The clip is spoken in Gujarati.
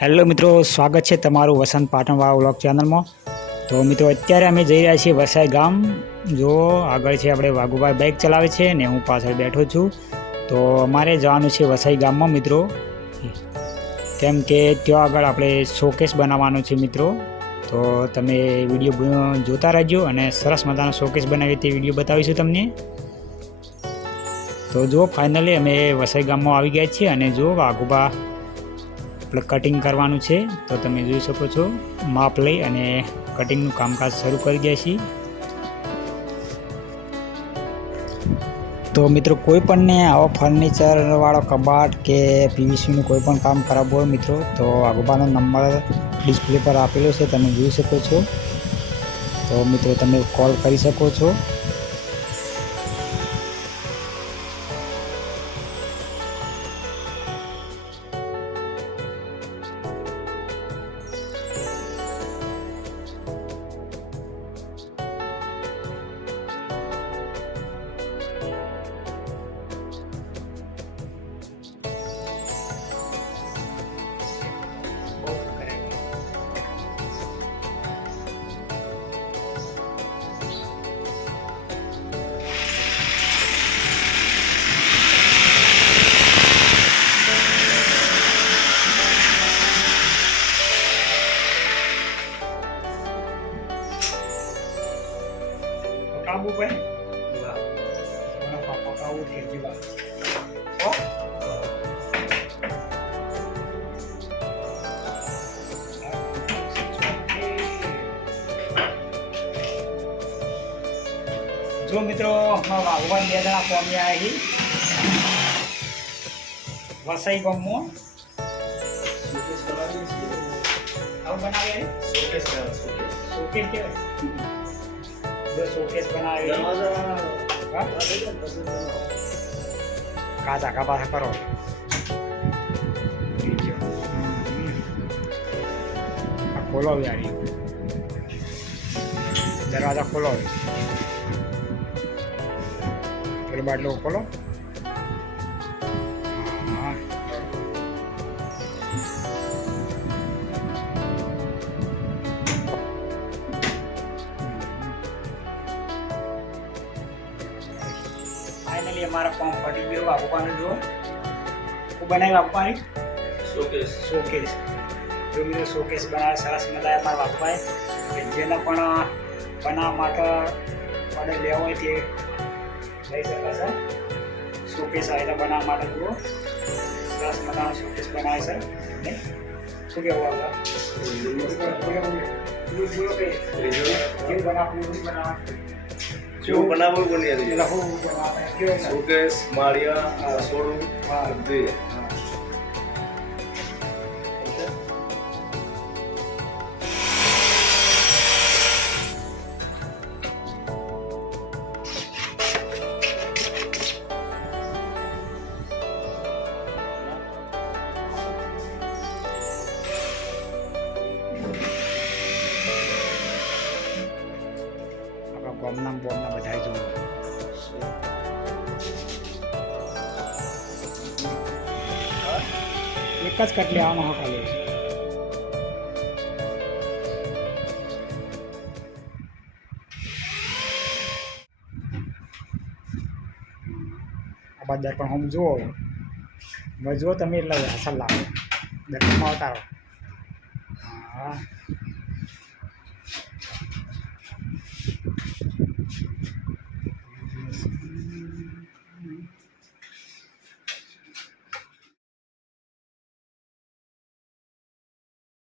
હેલો મિત્રો, સ્વાગત છે તમારું વસંત પાટણવાળા વ્લોગ ચેનલમાં। તો મિત્રો અત્યારે અમે જઈ રહ્યા છીએ વસાઈ ગામ। જો આગળ છે આપણે વાઘુભાઈ બાઇક ચલાવે છે ને હું પાછળ બેઠો છું। તો અમારે જવાનું છે વસાઈ ગામમાં મિત્રો, કેમ કે ત્યાં આગળ આપણે શોકેસ બનાવવાનો છે મિત્રો। તો તમે વિડીયો જોતા રહેજો અને સરસ મજાનો શોકેસ બનાવીએ તે વિડીયો બતાવીશું તમને। તો જો ફાઇનલી અમે વસાઈ ગામમાં આવી ગયા છીએ અને જો વાઘુભા આપણે કટિંગ કરવાનું છે તો તમે જોઈ શકો છો, માપ લઈ અને કટિંગનું કામકાજ શરૂ કરી દઈએ છીએ। તો મિત્રો કોઈ પણને આવો ફર્નિચરવાળો કબાટ કે પીવીસીનું કોઈ પણ કામ કરાવવું હોય મિત્રો તો વાઘુભાનો નંબર ડિસ્પ્લે પર આપેલો છે, તમે જોઈ શકો છો। તો મિત્રો તમે કોલ કરી શકો છો। Kamu kan? Enggak. Mana papa kau kayak juga. Oh? જો મિત્રો વાઘવાન બે જણા પહોંચ્યા અહીં વસાઈ ગામમાં। આવું બનાવે શોકેસ કેવાય। जो शोकेस बनाए काचा का पासा करो खोलो यार, दरवाजा खोलो, फिर बाटलो खोलो। फाइनली हमारा फॉर्म पटी गयो। वाघुबा ने जो बनाई वाघुबाई शोकेस जो मेरे शोकेस बनाया सरस मजा हमारा वाघुबाई जेने पण बनाववा माटे ऑर्डर लेવો હોય તે લઈ શકે છે। શોકેસ આયલા બનાવવા માટે જો સરસ મજાનો શોકેસ બનાવે છે ને શું કહેવું આગળ जो बनावो बनिया दी शोकेस मारिया सोडू दे ગામના બોમના બધા જુઓ। એક જ કટ લેવાનો હો ખાલી। આ બાદ દર્પણ હમ જુઓ, જુઓ તમે એટલે અસર લાવો, દર્પણમાં આવતા રહો। હા